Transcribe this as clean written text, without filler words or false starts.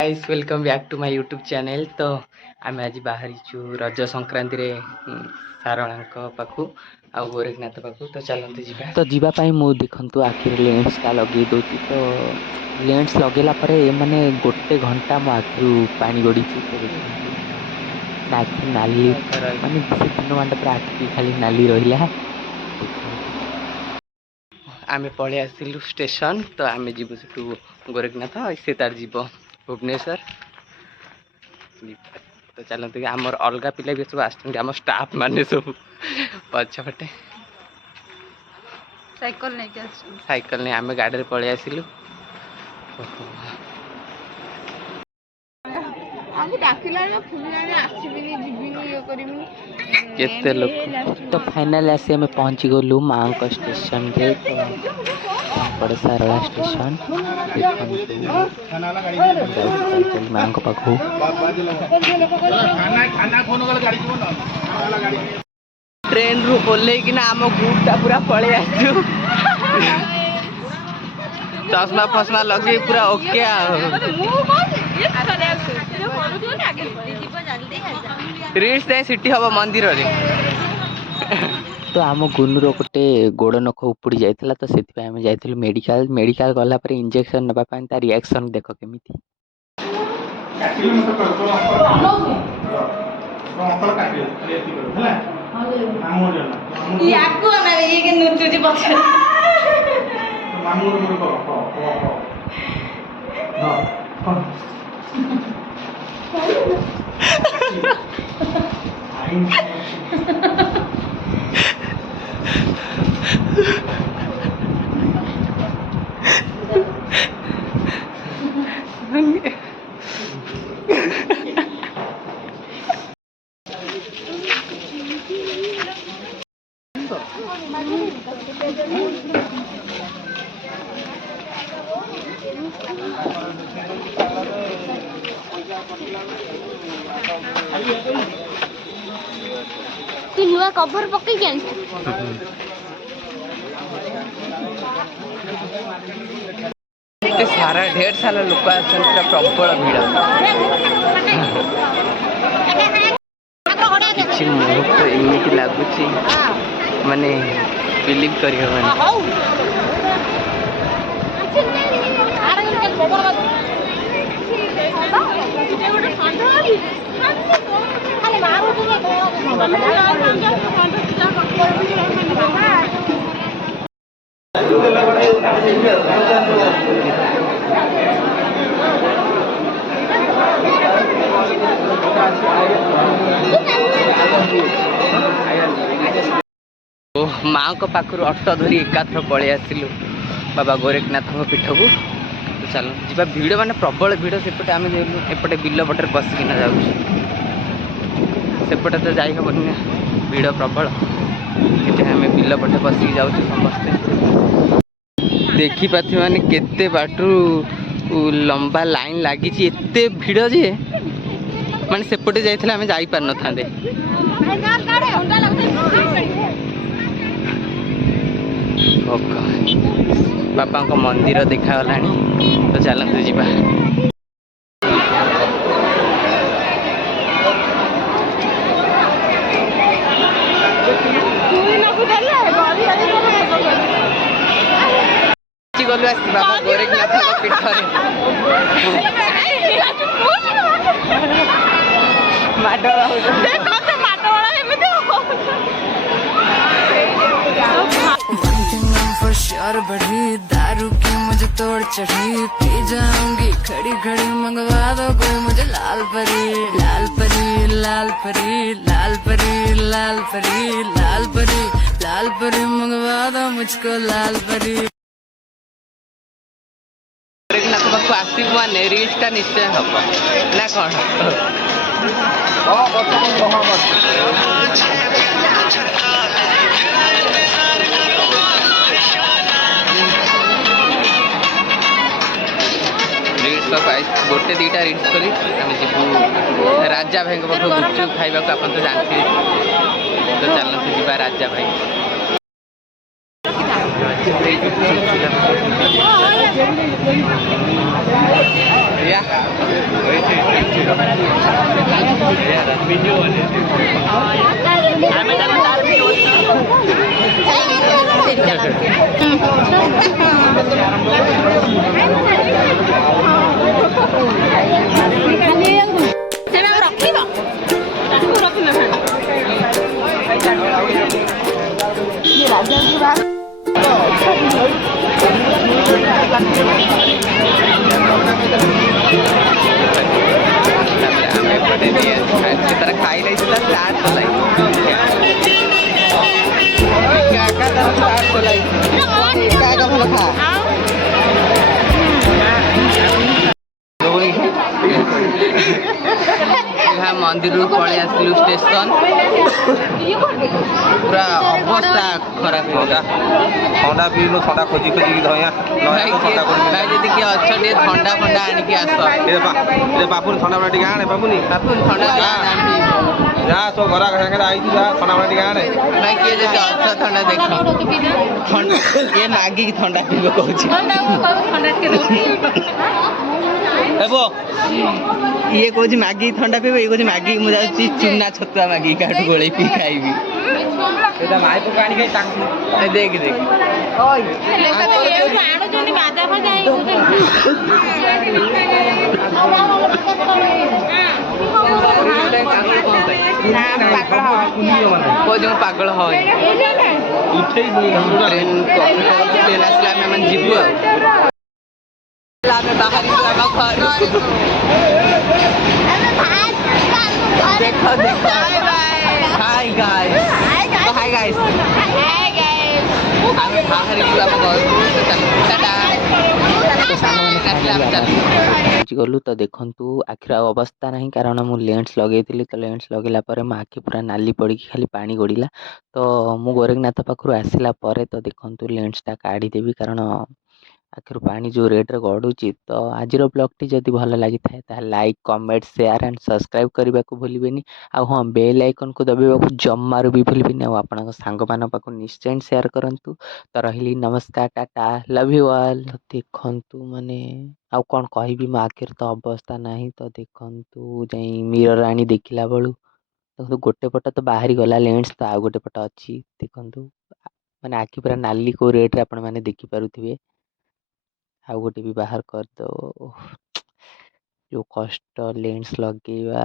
Guys welcome back to my YouTube channel. तो आम आज बाहरी रज संक्रांति रे सारणा पाखु आ गोरखनाथ पाखु तो चलते जीवा। तो जीवाई मु देखु आखिर लेंसटा लगे दूसरी तो लेंस लगेला माने गोटे घंटा मो आखिर पानी गड़ी तो देखु ना आखि नाली माने से दिन मान पूरा आखि खाली नाली रहा देखु। आमे पलि आसिलु स्टेशन तो आमे जीवु सेठू गोरखनाथ से तार जीव भुवनेश्वर। तो चलते आमर अलग पिला भी सब आम स्टाफ माने सब पछपटे साइकल नहीं आम गाड़ी पलि आसिलु। केते लोग तो फाइनल आसी आम पहुँची गलु माँ स्टेशन रे। तो पड़े सारला स्टेशन देखो माँ को पाखु ट्रेन रु ओल्ले कि आम ग्रुपटा पूरा पलि आसु चश्मा फसमा लगे पूरा ओके रिल्स सिटी हम मंदिर रे। तो आम गुनुर गोटे गोड़ नख उपुड़ी जाइथिला तो सेति आम जाइथिलु मेडिकल। मेडिकल गला पर इंजेक्शन नबा पाई ता रिएक्शन देखो केमिति याको ना ये के नुचुजी पछे तू नुआ कवर पक्के जान इतने सारा ढेर सारा लोक आछन प्रबल भीड़ किछि मुहूर्त एमिति लागुछि माने बिलीव करि हबन। माँ को पाखर अटो धरी एकाथर पलि आसिलु बाबा गोरखनाथ पीठ को। तो चलो जी भिड़ माने प्रबल भिड़ सेपटे आम एपटे बिल पटे पशिकिना जाऊँ सेपटे तो जाई हेबनी ना भिड़ प्रबल ये आम बिल पटे पशिकी जाऊँ समस्ते देखी पाथि माने केते बाटू लंबा लाइन लगी एते भिड़ जे माने सेपटे जाइथिले आम जाई पार न थांदे। बापा को मंदिर देखागला तो चलते जीवा। गलु आस बाबा गोरखनाथ पीठ और बढ़ी दारू की मुझे तोड़ चढ़ी पी जाऊंगी खड़ी खड़ी मंगवा दो कोई मुझे लाल परी लाल परी लाल परी लाल परी लाल परी लाल परी लाल परी मंगवा दो मुझको लाल परी। गोरखनाथ पाखु आसू माने रिल्सटा निश्चय हम ना कौन गोटे दीटा रिल्स करी आम जीवु राजा भाई पाख गुपचुप खाइबा को आप तो जानते तो चलते जी राजा भाई। ତାର ଖାଇ ଲାଗି ଷ୍ଟାର୍ଟ କଲାଇ ଭଲ ଖା ମନ୍ଦିରରୁ ପଳେଇ ଆସିଲୁ ଷ୍ଟେସନ ପୁରା ଅବସ୍ଥା ଖରାପ ଥଣ୍ଡା ପିଇଲୁ ଥଣ୍ଡା ଖୋଜି ଖୋଜିକି ଧଇଆ ଭାଇ ଯଦି କିଏ ଅଛ ଟିକେ ଥଣ୍ଡା ଫଣ୍ଡା ଆଣିକି ଆସ ବାପୁନି ଥଣ୍ଡା ପାଣି ଟିକେ ଆଣେ ବାପୁନି ଥଣ୍ଡା ଯା ତୋ ଘର ସାଙ୍ଗରେ ଆଇଛୁ ଯା ଥଣ୍ଡା ପାଣି ଟିକେ ଆଣେ ଭାଇ କିଏ ଯଦି ଅଛ ଥଣ୍ଡା ଦେଖ କିଏ ମାଗିକି ଥଣ୍ଡା ପିଇବ କହୁଛି ଇଏ କହୁଛି ମାଗିକି ଥଣ୍ଡା ପିଇବ ଇଏ କହୁଛି ମାଗିକି ମୁଁ ଯାଉଛି ଚୁନା ଛତୁଆ ମାଗିକି କାହାଠୁ ଗୋଳେଇ ପିଇ ଖାଇବି ମାଇ ପକା ଆଣିକି ଦେଖ ଦେଖ କହୁଛି ମୁଁ ପାଗଳ ହଇ ଟ୍ରେନ୍ ଆସିଲା ଆମେ ମାନେ ଯିବୁ ଆଉ ଆମେ ବାହାରିବୁ ଆମ ଘରୁ ଦେଖ ଦେଖ ହାଇ ଗାଇସ୍ ହାଇ ଗାଇସ୍ ଆମେ ବାହାରିବୁ ଆମ ଘରକୁ ଗଲୁ ତ ଦେଖନ୍ତୁ ଆଖିର ଆଉ ଅବସ୍ଥା ନାହିଁ କାରଣ ମୁଁ ଲେନ୍ସ ଲଗେଇଥିଲି ତ ଲେନ୍ସ ଲଗେଇଲା ପରେ ମୋ ଆଖି ପୁରା ନାଲି ପଡ଼ିକି ଖାଲି ପାଣି ଗଡ଼ିଲା ତ ମୁଁ ଗୋରେଖନାଥ ପାଖରୁ ଆସିଲା ପରେ ତ ଦେଖନ୍ତୁ ଲେନ୍ସଟା କାଢ଼ିଦେବି କାରଣ ଆଖିରୁ ପାଣି ଯେଉଁ ରେଟ୍ରେ ଗଡ଼ୁଛି ତ ଆଜିର ବ୍ଲଗ୍ଟି ଯଦି ଭଲ ଲାଗିଥାଏ ତାହେଲେ like comment share and subscribe କରିବାକୁ ଭୁଲିବେନି ଆଉ ହଁ ବେଲ୍ ଆଇକନ୍କୁ ଦବାଇବାକୁ ଜମାରୁ ବି ଭୁଲିବେନି ଆଉ ଆପଣଙ୍କ ସାଙ୍ଗମାନଙ୍କ ପାଖକୁ ନିଶ୍ଚୟ ସେୟାର କରନ୍ତୁ ତ ରହିଲି ନମସ୍କାର ଟାଟା ଲଭ୍ ୟୁ ଅଲ୍ ଦେଖନ୍ତୁ ମାନେ ଆଉ କ'ଣ କହିବି ମୋ ଆଖିର ତ ଅବସ୍ଥା ନାହିଁ ତ ଦେଖନ୍ତୁ ଯାଇ ମିରର ଆଣି ଦେଖିଲା ବେଳୁ ଦେଖନ୍ତୁ ଗୋଟେ ପଟ ତ ବାହାରି ଗଲା ଲେନ୍ସ ତ ଆଉ ଗୋଟେ ପଟ ଅଛି ଦେଖନ୍ତୁ ମାନେ ଆଖି ପୁରା ନାଲି କେଉଁ ରେଟ୍ରେ ଆପଣମାନେ ଦେଖିପାରୁଥିବେ ଆଉ ଗୋଟେ ବି ବାହାର କରିଦେବ ଯେଉଁ କଷ୍ଟ ଲେନ୍ସ ଲଗେଇବା